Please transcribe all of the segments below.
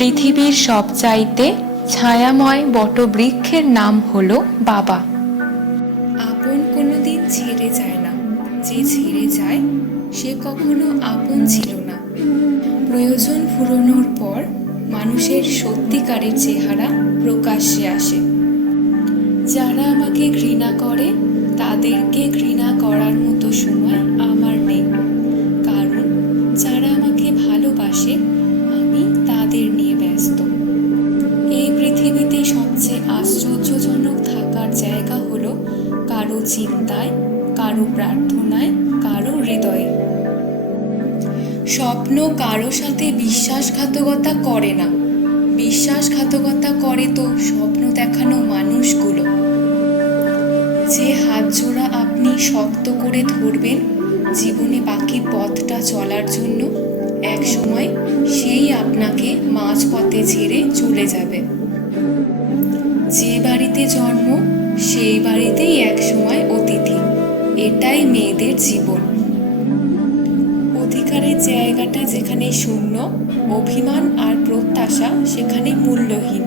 পৃথিবীর সবচাইতে ছায়াময় বটবৃক্ষের নাম হলো বাবা। আপন কোনোদিন ছেড়ে যায় না। যে ছেড়ে যায়, সে কখনো আপন ছিল না। প্রয়োজন ফুরোনোর পর মানুষের সত্যিকারের চেহারা প্রকাশ্যে আসে। যারা আমাকে ঘৃণা করে, তাদেরকে কারও চিন্তায়, কারও প্রার্থনায়, কারও হৃদয়ে। স্বপ্ন কারও সাথে বিশ্বাসঘাতকতা করে না। বিশ্বাসঘাতকতা করে তো স্বপ্ন দেখানো মানুষগুলো। যে হাত জোড়া আপনি শক্ত করে ধরবেন, জীবনে বাকি পথটা চলার জন্য এক সময় সেই আপনাকে মাঝপথে ছেড়ে চলে যাবে। যে বাড়িতে জন্ম সেই বাড়িতেই এক সময় অতিথি। এটাই মেয়েদের জীবন। অধিকারের জায়গাটা যেখানে শূন্য, অভিমান আর প্রত্যাশা সেখানে মূল্যহীন।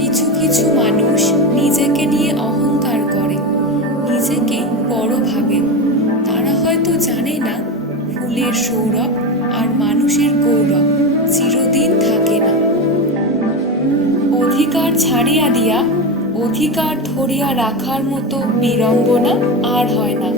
কিছু কিছু মানুষ নিজেকে নিয়ে অহংকার করে, নিজেকে বড় ভাবে। তারা হয়তো জানে না, ফুলের সৌরভ আর মানুষের গৌরব চিরদিন থাকে না। অধিকার ছাড়িয়া দিয়া অধিকার ধরিয়া রাখার মতো বিড়ম্বনা আর হয় না।